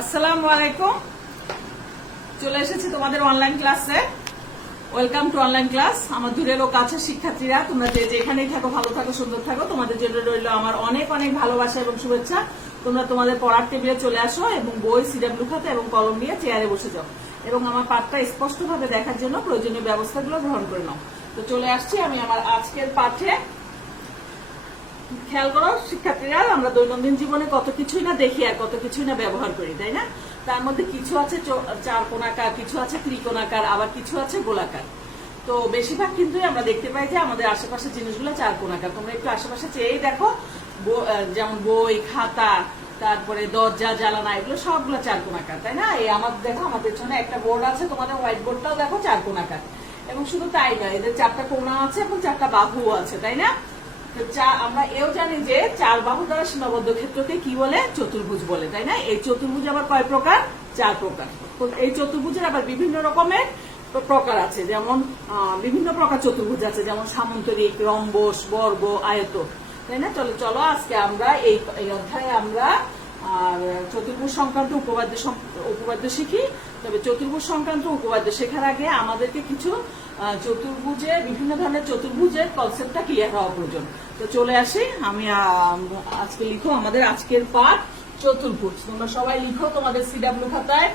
আসসালামু আলাইকুম। চলে এসেছি তোমাদের অনলাইন ক্লাসে। Welcome to online class. আমার দূরের ও কাছের শিক্ষার্থীরা, তোমরা যে যেখানেই থাকো ভালো থাকো, সুন্দর থাকো। তোমাদের জন্য রইল আমার অনেক অনেক ভালোবাসা এবং শুভেচ্ছা। তোমরা তোমাদের পড়ার টেবিলে চলে আসো এবং বই, সিডাব্লিউ খাতা এবং কলম নিয়ে চেয়ারে বসে যাও এবং আমার পাঠটা স্পষ্টভাবে দেখার জন্য প্রয়োজনীয় ব্যবস্থাগুলো গ্রহণ করে নাও। তো চলে আসছি আমি আমার আজকের পাঠে। খেয়াল করো শিক্ষার্থীরা, আমরা দৈনন্দিন জীবনে কত কিছুই না দেখি আর কত কিছুই না ব্যবহার করি, তাই না? তার মধ্যে কিছু আছে চার কোণাকার, কিছু আছে ত্রিকোণাকার, আবার কিছু আছে গোলাকার। তো বেশিরভাগ কিন্তু আমরা দেখতে পাই যে আমাদের আশেপাশে জিনিসগুলো চার কোণাকার। তোমরা একটু আশেপাশে চেয়ে দেখো, যেমন বই, খাতা, তারপরে দরজা, জানালা, এগুলো সবগুলো চার কোণাকার, তাই না? এই আমার দেখো, আমার পেছনে একটা বোর্ড আছে, তোমাদের হোয়াইট বোর্ডটাও দেখো চার কোণাকার। এবং শুধু তাই নয়, এদের চারটা কোণা আছে এবং চারটা বাহুও আছে, তাই না? আমরা এও জানি যে চার বাহু দ্বারা সীমাবদ্ধ ক্ষেত্রকে কি বলে? চতুর্ভুজ বলে, তাই না? এই চতুর্ভুজ আবার কয় প্রকার? চার প্রকার। এই চতুর্ভুজের আবার বিভিন্ন রকমের প্রকার আছে, যেমন বিভিন্ন প্রকার চতুর্ভুজ আছে, যেমন সামন্তরিক, রম্বস, বর্গ, আয়ত, তাই না? চলো চলো আজকে আমরা এই অধ্যায়ে আমরা চতুর্ভুজ সংক্রান্ত উপপাদ্য শিখি। তবে চতুর্ভুজ সংক্রান্ত উপপাদ্য শেখার আগে আমাদেরকে কিছু চতুর্ভুজের, বিভিন্ন ধরনের চতুর্ভুজের কনসেপ্টটা ক্লিয়ার হওয়া প্রয়োজন। তো চলে আসি আমি। আজকে লিখো আমাদের আজকের পাঠ চতুর্ভুজ। তোমরা সবাই লিখো তোমাদের সিডাব্লিউ খাতায়।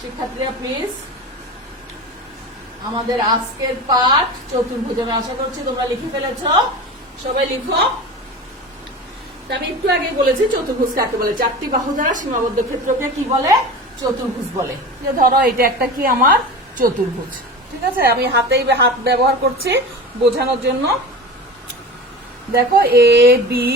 শিক্ষার্থীরা প্লিজ, আমাদের আজকের পাঠ চতুর্ভুজ। আমি আশা করছি তোমরা লিখে ফেলেছ। সবাই লিখো। আমি একটু আগে বলেছি চতুর্ভুজ কাকে বলে। চারটি বাহু দ্বারা সীমাবদ্ধ ক্ষেত্রকে কি বলে? চতুর্ভুজ বলে। যে ধরো এটা একটা কি আমার চতুর্ভুজ, ঠিক আছে? আমি হাত ব্যবহার করছি বোঝানোর জন্য। দেখো এ বি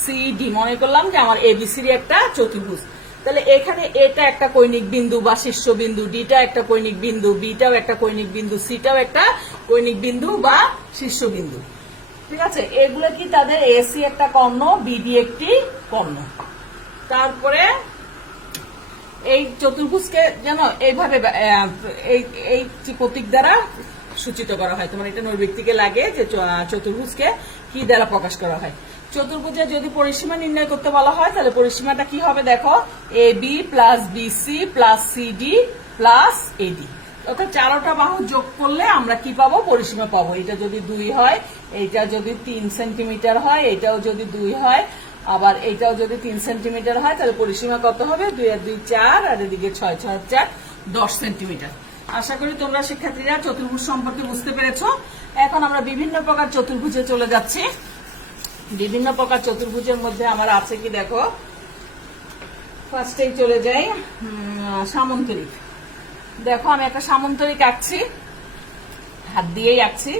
সি ডি, মনে করলাম যে আমার এবিসিডি একটা চতুর্ভুজ। তাহলে এখানে এটা একটা কৈনিক বিন্দু বা শীর্ষবিন্দু, ডিটা একটা কৈনিক বিন্দু, বিটাও একটা কৈনিক বিন্দু, সিটাও একটা কৈনিক বিন্দু বা শীর্ষবিন্দু, ঠিক আছে? এগুলো কি তাদের এসি একটা কর্ণ, বিডি একটি কর্ণ। তারপরে এই চতুর্ভুজকে যেন এইভাবে এই প্রতীক দ্বারা সূচিত করা হয়। তোমার এটা নৈর্ব্যক্তিকে লাগে যে চতুর্ভুজকে কি দ্বারা প্রকাশ করা হয়। চতুর্ভুজের যদি পরিসীমা নির্ণয় করতে বলা হয়, তাহলে পরিসীমাটা কি হবে? দেখো, A B plus BC plus CD plus AD, অর্থাৎ চারোটা বাহু যোগ করলে আমরা কি পাবো? পরিসীমা পাবো। এটা যদি 2 হয়, এইটা যদি 3 সেন্টিমিটার হয়, এটাও যদি 2 হয়, আবার এইটাও যদি 3 সেন্টিমিটার হয়, তাহলে পরিসীমা কত হবে? 2 আর 2 4, আর এদিকে 6 6 4 10 সেন্টিমিটার। আশা করি তোমরা শিক্ষার্থীরা চতুর্ভুজ সম্পর্কে বুঝতে পেরেছো। এখন আমরা বিভিন্ন প্রকার চতুর্ভুজে চলে যাচ্ছি। বিভিন্ন প্রকার চতুর্ভুজের মধ্যে আমার আছে কি দেখো, ফার্স্টেই চলে যাই সামন্তরিক। দেখো আমি একটা সামন্তরিক আঁকছি, হাত দিয়েই আঁকছি।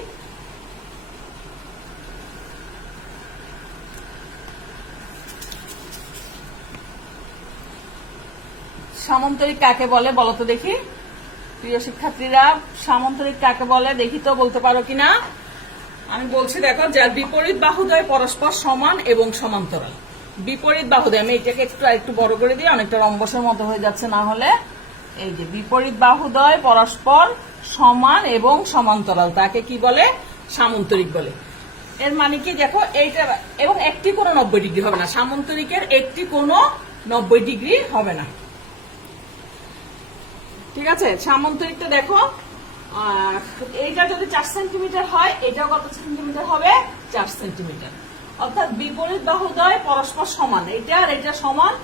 সামন্তরিক কাকে বলে বলো তো দেখি, প্রিয় শিক্ষার্থীরা? সামন্তরিক কাকে বলে দেখি তো, বলতে পারো কিনা? আমি বলছি দেখো, যার বিপরীত বাহুদ্বয় পরস্পর সমান এবং সমান্তরাল। বিপরীত বাহুদ্বয়, আমি এটাকে একটু বড় করে দিই, অনেকটা রম্বসের মতো হয়ে যাচ্ছে না হলে। এই যে বিপরীত বাহুদ্বয় পরস্পর সমান এবং সমান্তরাল, তাকে কি বলে? সামন্তরিক বলে। এর মানে কি দেখো, এইটা এবং একটি কোনো 90 ডিগ্রি হবে না। সামন্তরিকের একটি কোনো 90 ডিগ্রি হবে না, ঠিক আছে? সামন্তরিকটা দেখো, এইটা যদি 4 সেন্টিমিটার হয়, এটাও কত সেন্টিমিটার হবে? 4 সেন্টিমিটার। অর্থাৎ বিপরীত বাহুদ্বয় পরস্পর সমান, এটা আর এটা সমান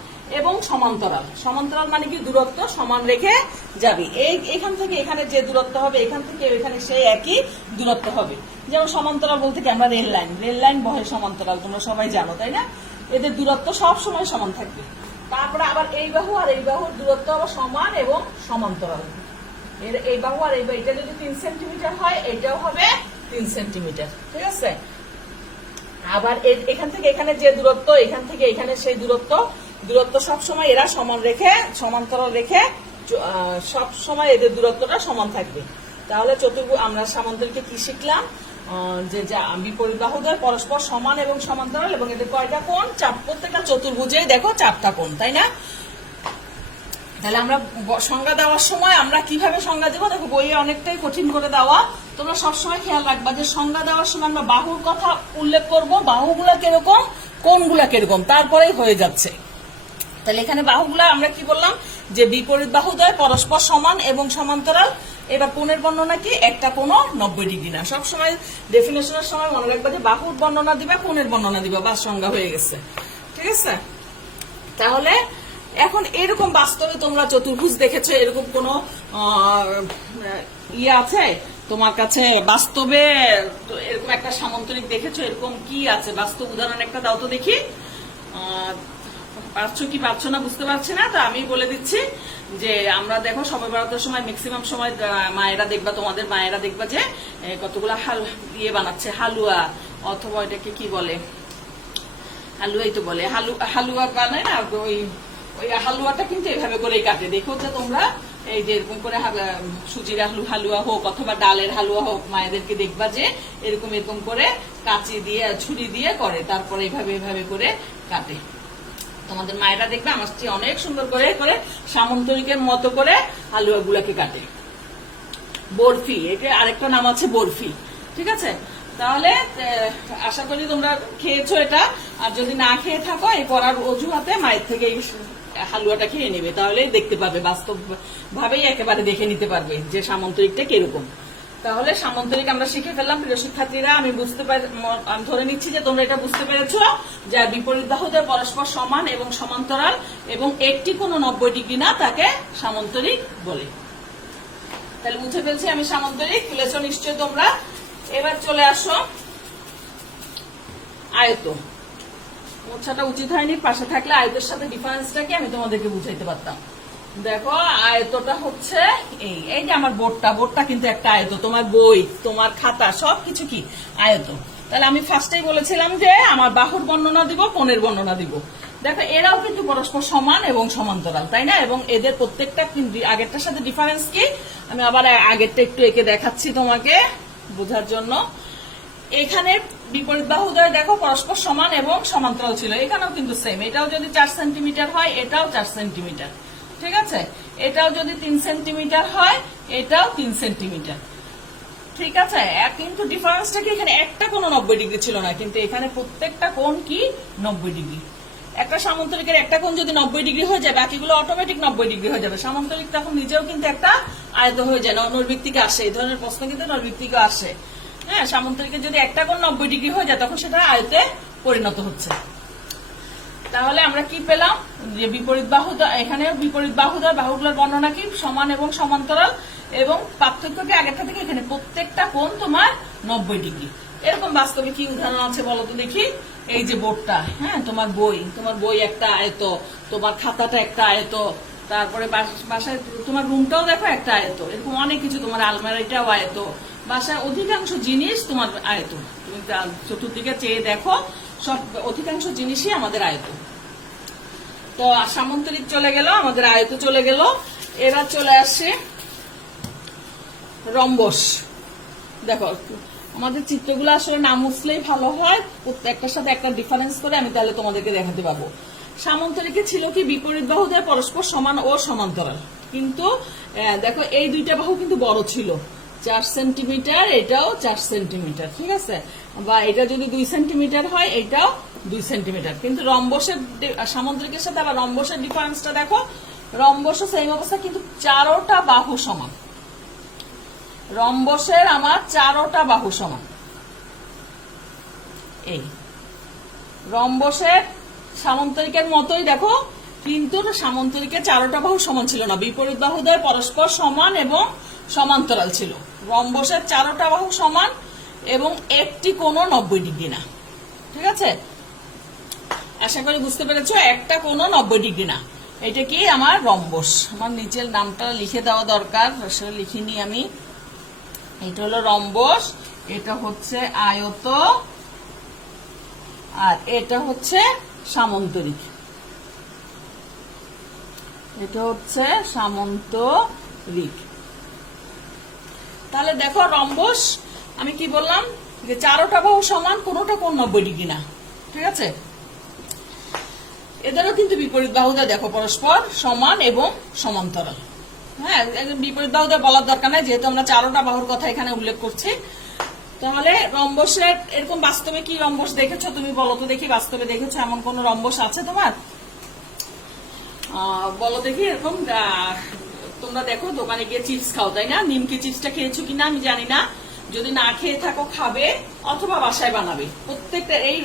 এবং সমান্তরাল। সমান্তরাল মানে কি? দূরত্ব সমান রেখে যাবি। এখান থেকে এখানে যে দূরত্ব হবে, এখান থেকে এখানে সেই একই দূরত্ব হবে। যেমন সমান্তরাল বলতে কি, আমরা রেল লাইন বহে সমান্তরাল, তোমরা সবাই জানো, তাই না? এদের দূরত্ব সব সময় সমান থাকবে। তারপরে আবার এই বাহু আর এই বাহুর দূরত্ব আবার সমান এবং সমান্তরাল। এই বাহু আর এই বাহু, এটা যদি 3 সেন্টিমিটার হয়, এটাও হবে 3 সেন্টিমিটার, ঠিক আছে? আবার এখান থেকে এখানে যে দূরত্ব, এখান থেকে এখানে সেই দূরত্ব সবসময় এরা সমান রেখে, সমান্তরাল রেখে সব সময় এদের দূরত্বটা সমান থাকবে। তাহলে চতুর্ভুজ আমরা সামন্তরিকে কি শিখলাম? যে বিপরীত বাহুদ্বয় পরস্পর সমান এবং সমান্তরাল, এবং এদের কয়টা কোণ? প্রত্যেকটা চতুর্ভুজেই দেখো 4টা কোণ, তাই না? তাহলে আমরা সংজ্ঞা দেওয়ার সময় আমরা কিভাবে সংজ্ঞা দেবো? দেখো বইয়ে অনেকটাই কঠিন করে দেওয়া। তোমরা সবসময় খেয়াল রাখবা যে সংজ্ঞা দেওয়ার সময় আমরা বাহুর কথা উল্লেখ করবো, বাহুগুলা কিরকম, কোণগুলা কিরকম, তারপরেই হয়ে যাচ্ছে। তাহলে এখানে বাহুগুলা আমরা কি বললাম যে বিপরীত বাহুদ্বয় পরস্পর সমান এবং সমান্তরাল। এবার কোণের বর্ণনা কি, একটা কোণ 90 ডিগ্রি না। সবসময় ডেফিনেশনের সময় মনে রাখবা যে বাহুর বর্ণনা দিবা, কোণের বর্ণনা দিবা, বাস সংজ্ঞা হয়ে গেছে। ঠিক আছে, তাহলে এখন এরকম বাস্তবে তোমরা চতুর্ভুজ দেখেছো, এরকম কোন ইয়ে আছে তোমার কাছে বাস্তবে? এরকম একটা সামন্তরিক দেখেছো? এরকম কি আছে বাস্তব উদাহরণ একটা দাও তো দেখি। পারছো কি পারছো না বুঝতে পারছি না, তো আমি বলে দিচ্ছি যে আমরা দেখো সবাই বারাতের সময় ম্যাক্সিমাম সময় মায়েরা দেখবা, তোমাদের মায়েরা দেখবা যে কতগুলা ইয়ে বানাচ্ছে, হালুয়া, অথবা এটাকে কি বলে, হালুয়াই তো বলে, হালুয়া বানায় না, ওই হালুয়াটা কিন্তু এভাবে করেই কাটে। দেখো যে তোমরা এই যে এরকম করে সুজির হালুয়া হোক অথবা ডালের হালুয়া হোক, মায়েদেরকে দেখবা যে এরকম এরকম করে কাঁচি দিয়ে ছুরি দিয়ে করে, তারপরে এভাবে করে কাটে। তোমাদের মায়েরা দেখবে আমার চেয়ে অনেক সুন্দর করে করে সামন্তরিকের মতো করে হালুয়া গুলাকে কাটে। বরফি, এটা আরেকটা নাম আছে বরফি। ঠিক আছে, তাহলে আশা করি তোমরা খেয়েছো এটা, আর যদি না খেয়ে থাকো এই করার অজুহাতে মায়ের থেকে হালুয়াটা খেয়ে নেবে, তাহলে দেখতে পাবে, বাস্তব ভাবেই একেবারে দেখে নিতে পারবে যে সামন্তরিকটা কিরকম। তাহলে সামন্তরিক আমরা শিখে ফেললাম প্রিয় শিক্ষার্থীরা। আমি ধরে নিচ্ছি যে তোমরা এটা বুঝতে পেরেছো, যে বিপরীত বাহুদের পরস্পর সমান এবং সমান্তরাল এবং একটি কোনো 90 ডিগ্রি না, তাকে সামন্তরিক বলে। তাহলে বুঝে ফেলছি আমি সামন্তরিক, ফেলেছো নিশ্চয় তোমরা। এবার চলে আসো আয়ত। মোছাটা উচিত হয়নি, পাশে থাকলে আয়তের সাথে ডিফারেন্সটাকে আমি তোমাদেরকে বুঝাইতে পারতাম। দেখো আয়তটা হচ্ছে এই যে আমার বোর্ডটা কিন্তু একটা আয়ত, তোমার বই, তোমার খাতা, সবকিছু কি আয়ত। তাহলে আমি ফার্স্টেই বলেছিলাম যে আমার বাহুর বর্ণনা দিব, কোণের বর্ণনা দিব। দেখো এরাও কিন্তু পরস্পর সমান এবং সমান্তরাল, তাই না? এবং এদের প্রত্যেকটা আগেরটার সাথে ডিফারেন্স কি, আমি আবার আগেরটা একটু এঁকে দেখাচ্ছি তোমাকে বোঝার জন্য। এখানে বিপরীত বাহুদ্বয় দেখো পরস্পর সমান এবং সমান্তরাল ছিল, এখানেও কিন্তু সেম। এটাও যদি 4 সেন্টিমিটার হয়, এটাও 4 সেন্টিমিটার। ঠিক আছে, এটাও যদি 3 সেন্টিমিটার হয়, এটাও 3 সেন্টিমিটার। ঠিক আছে, কিন্তু ডিফারেন্সটা কি, এখানে একটা কোণ 90 ডিগ্রি ছিল না, কিন্তু এখানে প্রত্যেকটা কোণ কি 90 ডিগ্রি। একটা সামন্তরিকের একটা কোণ যদি 90 ডিগ্রি হয়ে যায়, বাকিগুলো অটোমেটিক 90 ডিগ্রি হয়ে যাবে। সামন্তরিক তখন নিজেও কিন্তু একটা আয়ত হয়ে যায়, নৈর্ব্যক্তিকে আসে, এই ধরনের প্রশ্ন কিন্তু নৈর্ব্যক্তিকে আসে। হ্যাঁ, সামন্তরিকের যদি একটা কোণ 90 ডিগ্রি হয়ে যায়, তখন সেটা আয়তে পরিণত হচ্ছে। তাহলে আমরা কি পেলাম, যে বিপরীত বাহুদ্বয়, এখানে বিপরীত বাহুদ্বয়, বাহুগুলোর বর্ণনা কি, সমান এবং সমান্তরাল, এবং পার্থক্যকে আগেরটা থেকে এখানে প্রত্যেকটা কোণ তোমার 90 ডিগ্রি। এরকম বাস্তবে কি উদাহরণ আছে বলো তো দেখি। এই যে বোর্ডটা, হ্যাঁ, তোমার বই একটা আয়ত, তোমার খাতাটা একটা আয়ত, তারপরে বাসায় তোমার রুমটাও দেখো একটা আয়ত, এরকম অনেক কিছু, তোমার আলমারিটাও আয়ত, বাসায় অধিকাংশ জিনিস তোমার আয়ত। তুমি চতুর্দিকে চেয়ে দেখো, সব অধিকাংশ জিনিসই আমাদের আয়ত। তো সামন্তরিক চলে গেল, আমাদের আয়ত চলে গেল। এবার চলে আসে রম্বস। দেখো আমাদের চিত্রগুলো আসলে না মুছলেই ভালো হয়, একটার সাথে একটা ডিফারেন্স করে আমি তাহলে তোমাদেরকে দেখাতে পাবো। সামন্তরিকে ছিল কি, বিপরীত বাহুদ্বয় পরস্পর সমান ও সমান্তরাল, কিন্তু দেখো এই দুইটা বাহু কিন্তু বড় ছিল, 4 সেন্টিমিটার, এটাও 4 সেন্টিমিটার। ঠিক আছে, বা এটা যদি 2 সেন্টিমিটার হয়, এটাও 2 সেন্টিমিটার। কিন্তু রম্বসের সামন্তরিকের সাথে আবার রম্বসের ডিফারেন্সটা দেখো, রম্বসও সেম অবস্থা, কিন্তু 4টা বাহু সমান। রম্বসের আমার 4টা বাহু সমান। এই রম্বসের সামন্তরিকের মতোই দেখো, কিন্তু সামন্তরিকের 4টা বাহু সমান ছিল না, বিপরীত বাহুদ্বয় পরস্পর সমান এবং সমান্তরাল ছিল। রম্বসের 4টা বাহু সমান এবং একটি কোণ 90 ডিগ্রি না। ঠিক আছে, আশা করি বুঝতে পেরেছো, একটা কোণ 90 ডিগ্রি না। এটা কি আমার রম্বস। আমার নিচের নামটা লিখে দেওয়া দরকার, আসলে লিখিনি আমি। এটা হলো রম্বস, এটা হচ্ছে আয়ত, আর এটা হচ্ছে সামন্তরিক। এটা হচ্ছে সামন্তরিক। তাহলে দেখো রম্বস আমি কি বললাম, যে 4টা বাহু সমান, কোনটা কোণ 90 ডিগ্রি না। ঠিক আছে, এদেরও কিন্তু বিপরীত বাহুদ্বয় দেখো পরস্পর সমান এবং সমান্তরাল। হ্যাঁ, বিপরীত বাহুদ্বয় বলার দরকার নাই, যেহেতু আমরা 4টা বাহুর কথা এখানে উল্লেখ করছি। তাহলে রম্বসের এরকম বাস্তবে কি রম্বস দেখেছো তুমি বলো তো দেখি, বাস্তবে দেখেছো এমন কোন রম্বস আছে তোমার? বলো দেখি, এরকম তোমরা দেখো দোকানে গিয়ে চিপস খাও তাই না? নিমকি চিপসটা খেয়েছো কিনা আমি জানি না, যদি না খেয়ে থাকো খাবে অথবা বাসায় বানাবে। প্রত্যেকটা এই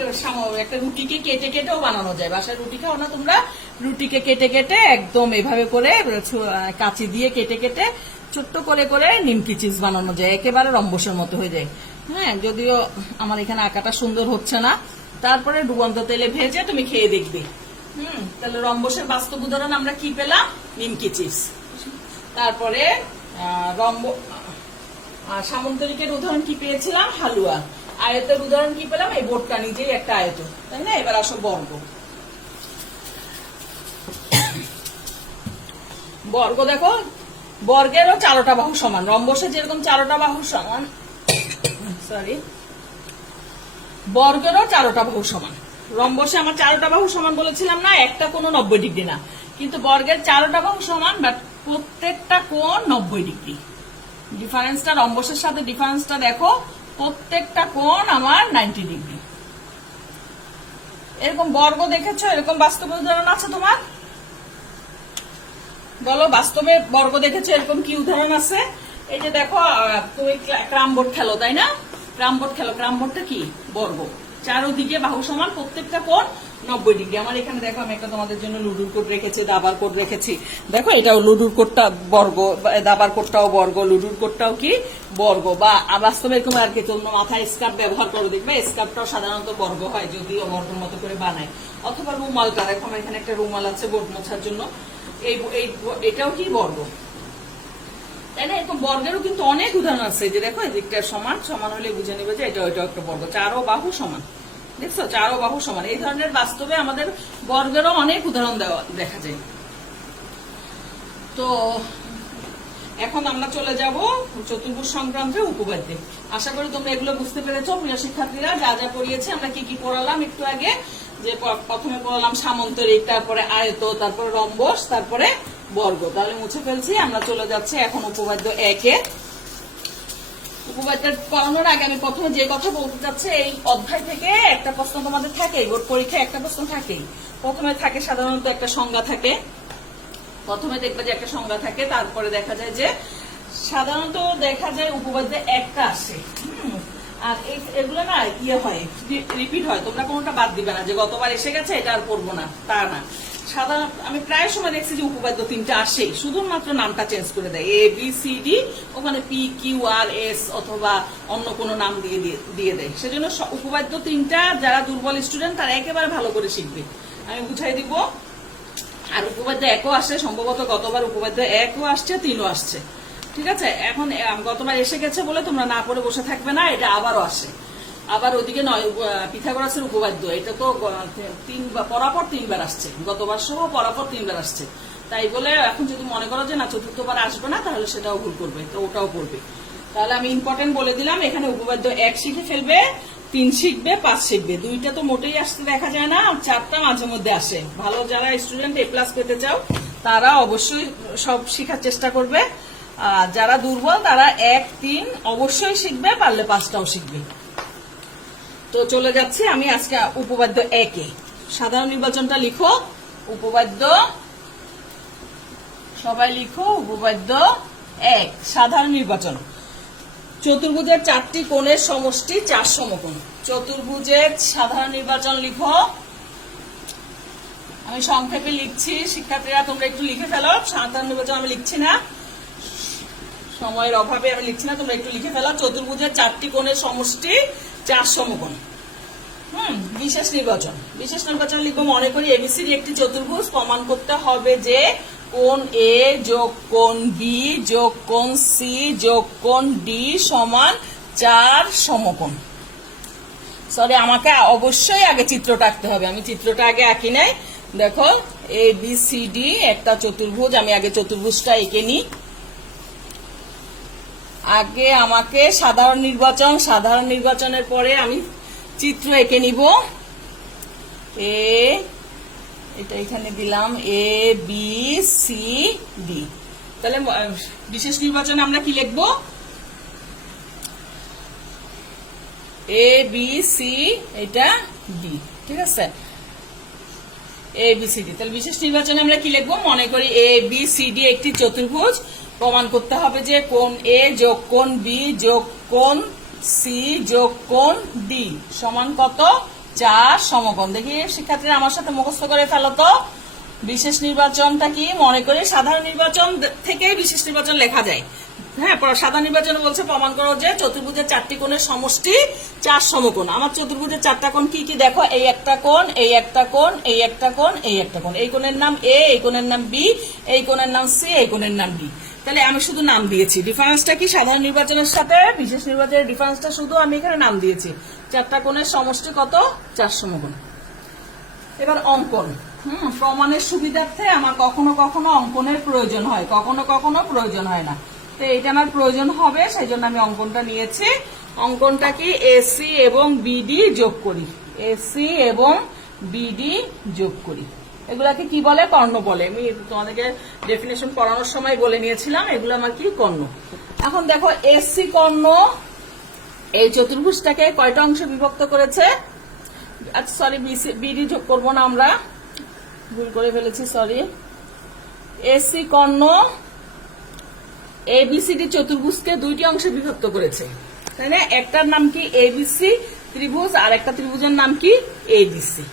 একটা রুটিকে কেটে কেটেও বানানো যায়। বাসায় রুটি খাও না তোমরা? রুটিকে কেটে কেটে একদম এভাবে করে কাঁচি দিয়ে কেটে কেটে ছোট্ট করে করে নিমকি চিপস বানানো যায়, একেবারে রম্বসের মতো হয়ে যায়। হ্যাঁ, যদিও আমার এখানে আঁকাটা সুন্দর হচ্ছে না, তারপরে ডুবন্ত তেলে ভেজে তুমি খেয়ে দেখবে। তাহলে রম্বসের বাস্তব উদাহরণ আমরা কি পেলাম? নিমকি চিপস। তারপরে সামন্তরিকের উদাহরণ কি পেয়েছিলাম? হালুয়া। আয়তের উদাহরণ কি পেলাম? এই বোর্ডটা নিজেই একটা আয়ত, তাই না? এবার আসো বর্গ। বর্গ দেখো, বর্গেরও চারোটা বাহু সমান। রম্বসে যেরকম চারোটা বাহু সমান, সরি, বর্গেরও চারোটা বাহু সমান। রম্বসে আমার চারোটা বাহু সমান বলেছিলাম না, একটা কোনো 90 ডিগ্রি না, কিন্তু বর্গের চারোটা বাহু সমান, বাট প্রত্যেকটা কোণ 90 ডিগ্রি। ডিফারেন্সটা রম্বসের সাথে ডিফারেন্সটা দেখো, প্রত্যেকটা কোণ আমার 90 ডিগ্রি। এরকম বর্গ দেখেছো? এরকম বাস্তব উদাহরণ আছে তোমার? বলো, বাস্তবে বর্গ দেখেছো এরকম কি উদাহরণ আছে? এই যে দেখো, তুমি ক্রাম বোর্ড খেলো তাই না? ক্রাম বোর্ড খেলো, ক্রাম বোর্ডটা কি? বর্গ, চারোদিকে বাহু সমান, প্রত্যেকটা কোণ 90 ডিগ্রি। আমার এখানে দেখো, আমি একটা তোমাদের জন্য লুডুর কোড রেখেছি, দাবার কোড রেখেছি। দেখো, এটাও লুডুর কোডটা বর্গ, দাবার কোডটাও বর্গ, লুডুর কোডটাও কি বর্গ। বা বাস্তবে এরকম আর কি, তোমরা মাথায় স্কার্ফ ব্যবহার করো, দেখবে স্কার্ফটাও সাধারণত বর্গ হয়, যদিও বর্গের মতো করে বানায়। অথবা রুমালটা দেখো, আমার এখানে একটা রুমাল আছে বোর্ড মোছার জন্য, এটাও কি বর্গ, তাই না? এরকম বর্গেরও কিন্তু অনেক উদাহরণ আছে। যে দেখো, এদিকটা সমান সমান হলে বুঝে নেবে যে এটাও একটা বর্গ। চারো বাহু সমান, দেখছো, চারো বাহু সমান। এই ধরনের বাস্তবে আমাদের বর্গেরও অনেক উদাহরণ দেখা যায়। তো এখন আমরা চলে যাব চতুর্ভুজ সংক্রান্তের উপপাদ্যে। আশা করি তোমরা এগুলো বুঝতে পেরেছো প্রিয় শিক্ষার্থীরা। যা যা পড়িয়েছি আমরা, কি কি পড়ালাম একটু আগে, যে প্রথমে পড়ালাম সামন্তরিক, তারপরে আয়ত, তারপরে রম্বস, তারপরে বর্গ। তাহলে মুছে ফেলছি, আমরা চলে যাচ্ছি এখন উপপাদ্য 1-এ। উপপাদ্য পড়ানোর আগে আমি প্রথমে যে কথা বলতে চাচ্ছি, এই অধ্যায় থেকে একটা প্রশ্ন তোমাদের থাকে, বোর্ড পরীক্ষায় একটা প্রশ্ন থাকেই। প্রথমে থাকে সাধারণত একটা সংজ্ঞা থাকে, প্রথমে দেখবে যে একটা সংজ্ঞা থাকে, তারপরে দেখা যায় যে সাধারণত দেখা যায় উপপাদ্যে একটা আসে। আর এগুলো না হয়, রিপিট হয়। তোমরা কোনোটা বাদ দিবে না যে গতবার এসে গেছে এটা আর পড়বো না, তা না। সাধারণত আমি প্রায় সময় দেখছি যে উপপাদ্য 3টা আসে, শুধুমাত্র নামটা চেঞ্জ করে দেয়, ABCD, ওখানে PQRS অথবা অন্য কোনো নাম দিয়ে দেয়। সেজন্য উপপাদ্য 3টা যারা দুর্বল স্টুডেন্ট তারা একেবারে ভালো করে শিখবে, আমি বুঝাই দিব। আর উপপাদ্য 1ও আসে, সম্ভবত গতবার উপপাদ্য 1ও আসছে, 3ও আসছে, ঠিক আছে? এখন গতবার এসে গেছে বলে তোমরা না পড়ে বসে থাকবে না, এটা আবারও আসে। আবার ওদিকে নয়, পিথাগোরাসের উপপাদ্য, এটা তো পরাপর 3বার আসছে, গতবার সহ পরাপর 3বার আসছে। তাই বলে এখন যদি মনে করো যে না চতুর্থবার আসবে না, তাহলে সেটাও ভুল করবে, তো ওটাও পড়বে। তাহলে আমি ইম্পর্টেন্ট বলে দিলাম, এখানে উপপাদ্য 1 শিখে ফেলবে, 3 শিখবে, 5 শিখবে। 2টা তো মোটেই আসতে দেখা যায় না, 4টা মাঝে মধ্যে আসে। ভালো যারা স্টুডেন্ট A+ পেতে চাও তারা অবশ্যই সব শেখার চেষ্টা করবে। যারা দুর্বল তারা 1, 3 অবশ্যই শিখবে, পারলে 5টাও শিখবে। তো চলে যাচ্ছে আমি আজকে উপপাদ্য 1-এ। সাধারণ নির্বাচনটা লিখো, উপপাদ্য, সবাই লিখো উপপাদ্য 1, সাধারণ নির্বাচন। চতুর্ভুজের 4টি কোণের সমষ্টি 4 সমকোণ। চতুর্ভুজের সাধারণ নির্বাচন লিখো। আমি সংক্ষেপে লিখছি, শিক্ষার্থীরা তোমরা একটু লিখে ফেলো। সাধারণ নির্বাচন আমি লিখছি না, সময়ের অভাবে আমি লিখছি না, তোমরা একটু লিখে ফেলো। চতুর্ভুজের 4টি কোণের সমষ্টি 4 সমকোণ। বিশেষ নির্বাচন, বিশেষ নির্বাচন লিখবো। মনে করি ABCD একটি চতুর্ভুজ, প্রমাণ করতে হবে যে কোণ A যোগ কোণ B যোগ কোণ C যোগ কোণ D সমান 4 সমকোণ। সরি, আমাকে অবশ্যই আগে চিত্রটা আঁকতে হবে, আমি চিত্রটা আগে আঁকি নাই। দেখো, ABCD একটা চতুর্ভুজ, আমি আগে চতুর্ভুজটা এঁকে নিই। আগে আমাকে সাধারণ নির্বাচন, সাধারণ নির্বাচনের পরে আমি চিত্র এঁকে নিব। এটা এখানে দিলাম ABCD। তাহলে বিশেষ নির্বাচনে আমরা কি লিখবো? ABC, এটা D, ঠিক আছে? A B C D. তাহলে বিশেষ নির্বাচনে আমরা কি লিখবো? মনে করি এ বি সি ডি একটি চতুর্ভুজ, প্রমাণ করতে হবে যে কোণ এ যোগ কোণ বি যোগ কোণ সি যোগ কোণ ডি সমান কত? 4 সমকোণ। দেখি শিক্ষার্থীরা আমার সাথে মুখস্থ করে ফেলো তো। বিশেষ নির্বাচনটা কি? মনে করি সাধারণ নির্বাচন থেকে বিশেষ নির্বাচন লেখা যায়। হ্যাঁ, সাধারণ নির্বাচন বলছে প্রমাণ করো যে চতুর্ভুজের 4টি কোণের সমষ্টি 4 সমকোণ। আমার চতুর্ভুজের 4টা কোণ কি কি দেখো? এই একটা কোণ, এই একটা কোণ, এই একটা কোণ, এই একটা কোণ। এই কোণের নাম এ, এই কোণের নাম বি, এই কোণের নাম সি, এই কোণের নাম ডি। তাহলে আমি শুধু নাম দিয়েছি। ডিফারেন্সটা কি? সাধারণ নির্বাচনের সাথে বিশেষ নির্বাচনের ডিফারেন্সটা শুধু আমি এখানে নাম দিয়েছি। 4টা কোণের সমষ্টি কত? 4 সমকোণ। এবার অঙ্কন। প্রমাণের সুবিধার্থে আমার কখনো কখনো অঙ্কনের প্রয়োজন হয়, কখনো কখনো প্রয়োজন হয় না। তো এটা আমার প্রয়োজন হবে, সেই জন্য আমি অঙ্কনটা নিয়েছি। অঙ্কনটা কি? এসি এবং বিডি যোগ করি, এসি এবং বিডি যোগ করি। এগুলাকে কি বলে? কর্ণ বলে। আমি তোমাদেরকে ডেফিনেশন পড়ানোর সময় বলে নিয়েছিলাম এগুলো আমার কি? কর্ণ। এখন দেখো এসি কর্ণ এই চতুর্ভুজটাকে কয়টা অংশে বিভক্ত করেছে? আচ্ছা সরি, বিডি যোগ করবো না, আমরা ভুল করে ফেলেছি, সরি। এসি কর্ণ এবিসিডি চতুর্ভুজকে 2টি অংশে বিভক্ত করেছে, তাই না? একটার নাম কি? এবিসি ত্রিভুজ, আর একটা ত্রিভুজের নাম কি? এবিসি।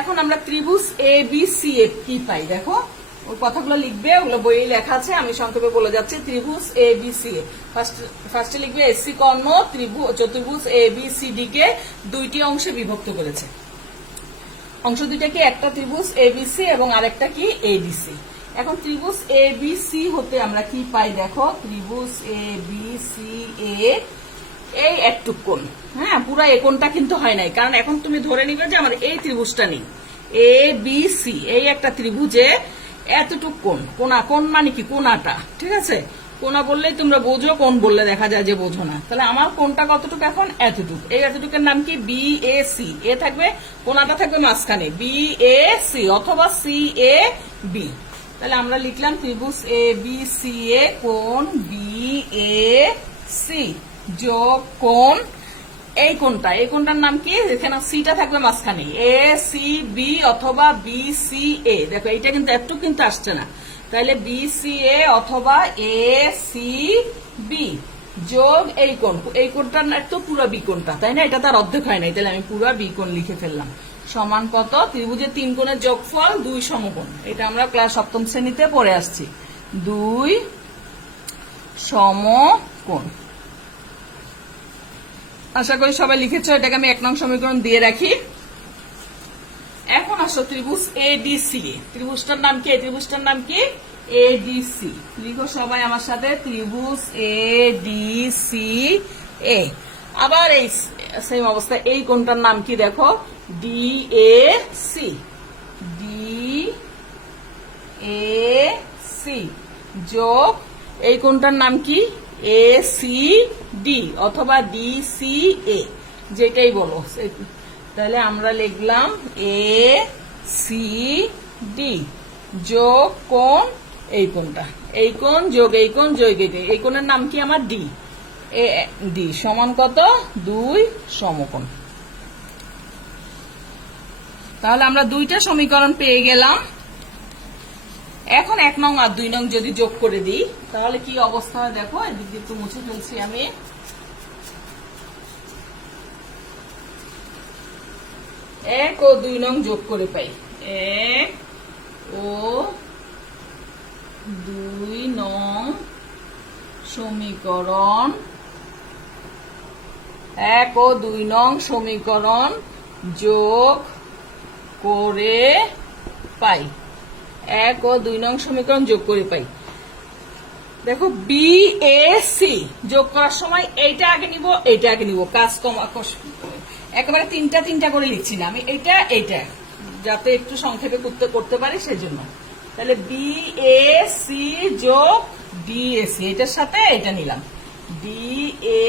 এখন আমরা ত্রিভুজ এবিসি কি পাই? দেখো ওই কথাগুলো লিখবে, ওগুলো বইয়ে লেখা আছে, আমি সংক্ষেপে বলে যাচ্ছি। ত্রিভুজ এবিসি ফার্স্টে লিখবে এসি কর্ণ চতুর্ভুজ এবিসিডি কে 2টি অংশে বিভক্ত করেছে। অংশ দুইটা কি? একটা ত্রিভুজ এবিসি এবং আরেকটা কি? এবিসি। এখন ত্রিভুজ এবিসি হতে আমরা কি পাই? দেখো ত্রিভুজ এবিসি এই একটুক কোণ, হ্যাঁ, পুরো এই কোণটা কিন্তু হয় নাই, কারণ এখন তুমি ধরে নিবে যে আমার এই ত্রিভুজটা নেই। এবিসি এই একটা ত্রিভুজে এতটুক কোণ, কোণ মানে কি? কোণাটা, ঠিক আছে? কোণা বললেই তোমরা বোঝো, কোণ বললে দেখা যায় যে বোঝো না। তাহলে আমার কোণটা কতটুকু? এখন এতটুকু। এই এতটুকের নাম কি? B A C. এ থাকবে, কোণাটা থাকবে মাঝখানে, বি এ সি অথবা সি এ বি। তাহলে আমরা লিখলাম ত্রিভুজ এ বি সি এ কোণ বি এ সি যোগ কোণ এই কোণটা, এই কোণটার নাম কি? এখানে সিটা থাকবে মাঝখানে, এ সি বি অথবা বি সি এ। দেখো এইটা কিন্তু একটু কিন্তু আসছে না, তাহলে বি সি এ অথবা এ সি বি যোগ এই কোণ, এই কোণটার তো পুরো বি কোণটা, তাই না? এটা তার অর্ধেক হয় নাই, তাহলে আমি পুরো বি কোণ লিখে ফেললাম। সমান কত? ত্রিভুজের 3 কোণের যোগফল 2 সমকোণ। এটা আমরা ক্লাস 7ম শ্রেণীতে পড়ে আসছি। 2 সমকোণ। আশা করি সবাই লিখেছো। এটাকে আমি 1 নং সমীকরণ দিয়ে রাখি। এখন আসো ত্রিভুজ এডিসি। ত্রিভুজটার নাম কি? ত্রিভুজটার নাম কি? এডিসি। লিখো সবাই আমার সাথে, ত্রিভুজ এডিসি এ। আবার এই সেম অবস্থা, এই কোণটার নাম কি? দেখো ডিএসি, ডিএসি যোগ এই কোণটার নাম কি? এসিডি অথবা ডিসিএ, যেটাই বলো। তাহলে আমরা লিখলাম এসিডি যোগ কোণ এই কোণটা, এই কোণ যোগ এই কোণ যোগ এই কোণের নাম কি? আমার ডি। ডি সমান কত? 2 সমকোণ। তাহলে আমরা 2টা সমীকরণ পেয়ে গেলাম। এখন 1 নং আর 2 নং যদি যোগ করে দিই তাহলে কি অবস্থা হয় দেখো। এদিক দিয়ে একটু মুছে ফেলছি আমি। 1 ও 2 নং যোগ করে পাই। 1 ও 2 নং সমীকরণ, 1 ও 2 নং সমীকরণ যোগ করে পাই। 1 ও 2 নং সমীকরণ যোগ করে পাই। দেখো বি এ সি যোগ করার সময় এইটা আগে নিব, এইটা আগে নিব, কাজ কম একেবারে 3টা করে লিখছি না আমি, এইটা যাতে একটু সংক্ষেপে করতে পারি সেজন্য। তাহলে বি এ সি যোগ ডি এ সি, এটার সাথে এটা নিলাম ডি এ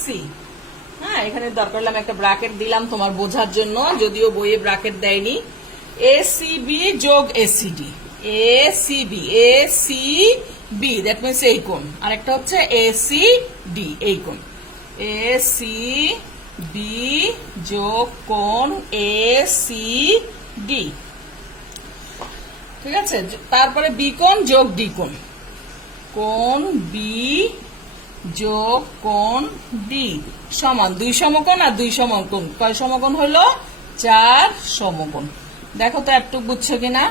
সি। হ্যাঁ, এখানে দরকার হলে আমি একটা ব্র্যাকেট দিলাম তোমার বোঝার জন্য, যদিও বইয়ে ব্র্যাকেট দেয়নি। এসিবি যোগ ACD, ACB ACB that means এই কোণ, আর একটা হচ্ছে এসিডি এই কোণ। এসিবি যোগ কোণ এসিডি ঠিক আছে, তারপরে বি কোণ যোগ ডি কোণ, কোণ বি যোগ কোণ ডি সমান 2 সমকোণ আর 2 সমকোণ, কয় সমকোণ হলো 4 সমকোণ। দেখো তো একটু বুঝছো কিনা।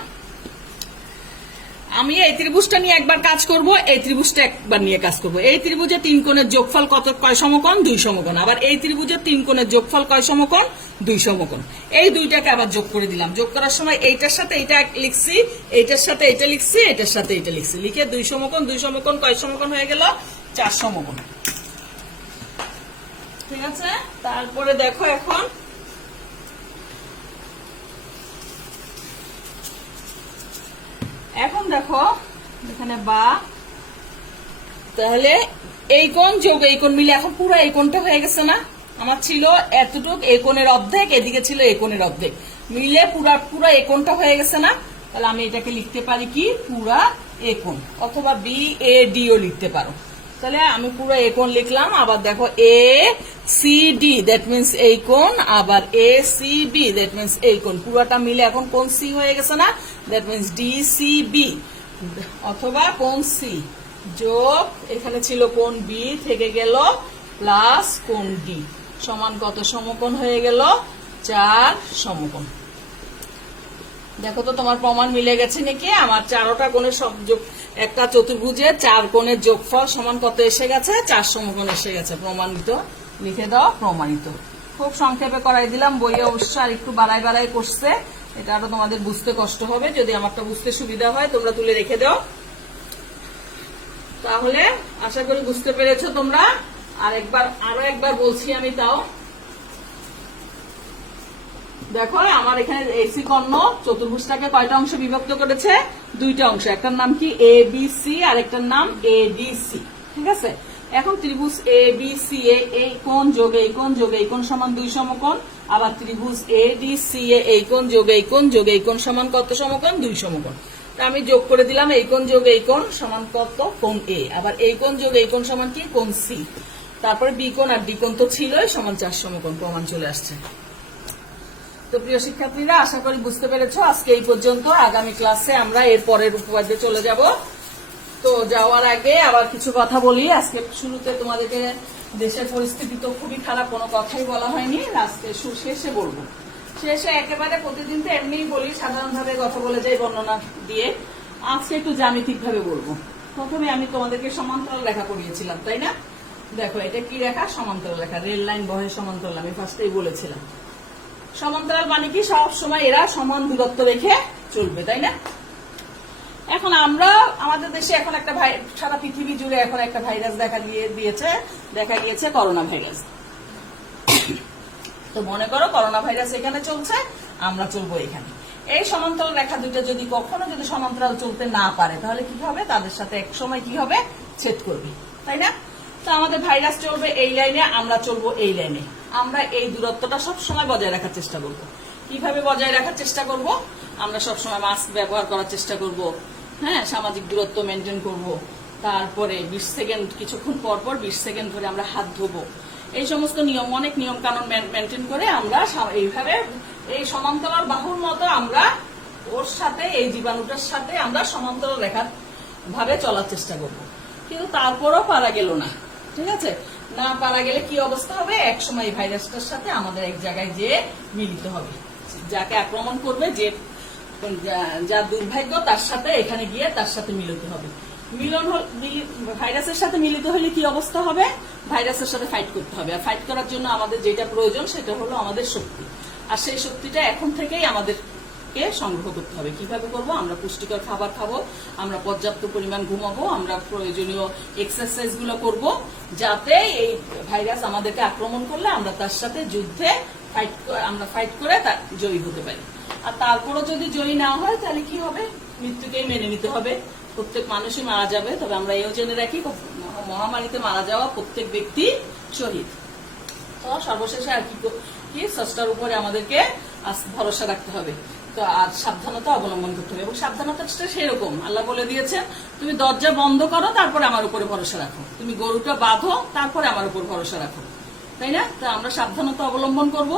আমি এই ত্রিভুজটা নিয়ে একবার কাজ করব, এই ত্রিভুজটা একবার নিয়ে কাজ করব। এই ত্রিভুজে 3 কোণের যোগফল কয় সমকোণ? 2 সমকোণ। আবার এই ত্রিভুজের 3 কোণের যোগফল কয় সমকোণ? 2 সমকোণ। এই দুইটাকে আবার যোগ করে দিলাম। যোগ করার সময় এইটার সাথে এইটা লিখছি, এইটার সাথে এইটা লিখছি, এইটার সাথে এইটা লিখছি, লিখে 2 সমকোণ 2 সমকোণ কয় সমকোণ হয়ে গেল? 4 সমকোণ। ঠিক আছে, তারপরে দেখো এখন দেখো এখানে বা, তাহলে এই কোণ যোগ এই কোণ মিলে এখন পুরো এই কোণটা হয়ে গেছে না? আমার ছিল এতটুক, এই কোণের অর্ধেক, এদিকে ছিল এই কোণের অর্ধেক, মিলে পুরা এই কোণটা হয়ে গেছে না? তাহলে আমি এটাকে লিখতে পারি কি পুরা এই কোণ, অথবা বি এ ডি ও লিখতে পারো। তাহলে আমি পুরো এই কোণ লিখলাম। আবার দেখো A C D that means এই কোণ, আবার A C B that means এই কোণ, পুরোটা মিলে এখন কোণ সি হয়ে গেছে না? That means D C B, অথবা কোণ সি যোগ এখানে ছিল কোণ বি থেকে গেল প্লাস কোণ ডি সমান কত সমকোণ হয়ে গেল? 4 সমকোণ। দেখো তো তোমার প্রমাণ মিলে গেছে নাকি? আমার 4টা কোণের সব যোগ, একটা চতুর্ভুজে 4 কোণের যোগফল সমান কত এসে গেছে? 4 সমকোণ এসে গেছে। প্রমাণিত, লিখে দাও প্রমাণিত। খুব সংক্ষেপে করাই দিলাম, বইয়ে অবশ্য আর একটু বাড়াই করছে, এটা আরো তোমাদের বুঝতে কষ্ট হবে। যদি আমারটা বুঝতে সুবিধা হয় তোমরা তুলে রেখে দাও। তাহলে আশা করি বুঝতে পেরেছো তোমরা। আরো একবার বলছি আমি, তাও দেখো আমার এখানে এসি কর্ণ চতুর্ভুজটাকে কয়টা অংশ বিভক্ত করেছে? 2টা অংশ। একটার নাম কি এ বি সি, আর একটার নাম এ ডি সি। ঠিক আছে, এখন ত্রিভুজ এ বি সি এ এই কোণ যোগ এই কোণ যোগ এই কোণ সমান 2 সমকোণ। আবার ত্রিভুজ এ ডি সি এ এই কোণ যোগ এই কোণ যোগ এই কোণ সমান কত সমকোণ? 2 সমকোণ। তা আমি যোগ করে দিলাম, এই কোণ যোগ এই কোণ সমান কত? কোণ এ। আবার এই কোণ যোগ এই কোণ সমান কি? কোণ সি। তারপরে বি কোণ আর ডি কোণ তো ছিলই, সমান 4 সমকোণ। প্রমাণ চলে আসছে। তো প্রিয় শিক্ষার্থীরা, আশা করি বুঝতে পেরেছো। আজকে এই পর্যন্ত। আগামী ক্লাসে আমরা এর পরের উপপাদ্যে চলে যাব। তো যাওয়ার আগে আবার কিছু কথা বলি। আজকে শুরুতে তোমাদেরকে দেশের পরিস্থিতি তো খুবই খারাপ, কোনো কথাই বলা হয়নি, আজকে শেষে বলবো। শেষে একেবারে প্রতিদিন তো এমনিই বলি, সাধারণভাবে কথা বলে যাই বর্ণনা দিয়ে। আজকে একটু জ্যামিতিক ভাবে বলবো। প্রথমে আমি তোমাদেরকে সমান্তরাল রেখা করিয়েছিলাম, তাই না? দেখো এটা কি রেখা? সমান্তরাল রেখা। রেল লাইন বহে সমান্তরাল, আমি ফার্স্টেই বলেছিলাম। সমান্তরাল মানে কি? সব সময় এরা সমান দূরত্ব রেখে চলবে, তাই না? এখন আমরা আমাদের দেশে এখন একটা সারা পৃথিবী জুড়ে এখন একটা ভাইরাস দেখা গিয়েছে করোনা ভাইরাস। তো মনে করো করোনা ভাইরাস এখানে চলছে, আমরা চলবো এখানে। এই সমান্তরাল রেখা দুইটা যদি কখনো যদি সমান্তরাল চলতে না পারে, তাহলে কি হবে? তাদের সাথে এক সময় কি হবে? ছেদ করবে, তাই না? তো আমাদের ভাইরাস চলবে এই লাইনে, আমরা চলবো এই লাইনে। আমরা এই দূরত্বটা সব সময় বজায় রাখার চেষ্টা করব। কিভাবে বজায় রাখার চেষ্টা করব? আমরা সব সময় মাস্ক ব্যবহার করার চেষ্টা করব, হ্যাঁ, সামাজিক দূরত্ব মেনটেন করব। তারপরে 20 সেকেন্ড, কিছুক্ষণ পর 20 সেকেন্ড ধরে আমরা হাত ধোবো। এই সমস্ত নিয়ম, অনেক নিয়ম কানুন মেনটেন করে আমরা এইভাবে এই সমান্তরাল বাহুর মতো আমরা ওর সাথে, এই জীবাণুটার সাথে আমরা সমান্তরাল রেখা ভাবে চলার চেষ্টা করব। কিন্তু তারপরও পারা গেল না। ঠিক আছে, না পারা গেলে কি অবস্থা হবে? এক সময় এই ভাইরাসটার সাথে আমাদের এক জায়গায় যেয়ে মিলিত হবে। যাকে আক্রমণ করবে, যে যার দুর্ভাগ্য, তার সাথে এখানে গিয়ে তার সাথে মিলিত হবে। ভাইরাসের সাথে মিলিত হলে কি অবস্থা হবে? ভাইরাসের সাথে ফাইট করতে হবে। আর ফাইট করার জন্য আমাদের যেটা প্রয়োজন সেটা হলো আমাদের শক্তি। আর সেই শক্তিটা এখন থেকেই আমাদেরকে সংগ্রহ করতে হবে। কিভাবে করব? আমরা পুষ্টিকর খাবার খাবো, আমরা পর্যাপ্ত পরিমাণ ঘুমাবো, আমরা প্রয়োজনীয় এক্সারসাইজ গুলো করবো, যাতে এই ভাইরাস আমাদেরকে আক্রমণ করলে আমরা তার সাথে যুদ্ধে ফাইট করে জয়ী হতে পারি। আর তারপরও যদি জয়ী না হয়, তাহলে কি হবে? মৃত্যুকেই মেনে নিতে হবে। প্রত্যেক মানুষই মারা যাবে। তবে আমরা এও জেনে রাখি, মহামারীতে মারা যাওয়া প্রত্যেক ব্যক্তি শহীদ। তো সর্বশেষে আর কি স্রষ্টার উপরে আমাদেরকে ভরসা রাখতে হবে। তো আর সাবধানতা অবলম্বন করতে হবে। এবং সাবধানতাটা সেরকম, আল্লাহ বলে দিয়েছেন, তুমি দরজা বন্ধ করো, তারপরে আমার উপরে ভরসা রাখো। তুমি গরুটা বাঁধো, তারপরে আমার উপর ভরসা রাখো, তাই না? তো আমরা সাবধানতা অবলম্বন করব,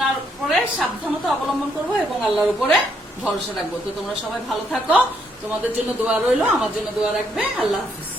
তারপরে সাবধানতা অবলম্বন করব এবং আল্লাহর উপরে ভরসা রাখবো। তো তোমরা সবাই ভালো থাকো, তোমাদের জন্য দোয়া রইলো, আমার জন্য দোয়া রাখবে। আল্লাহ হাফিজ।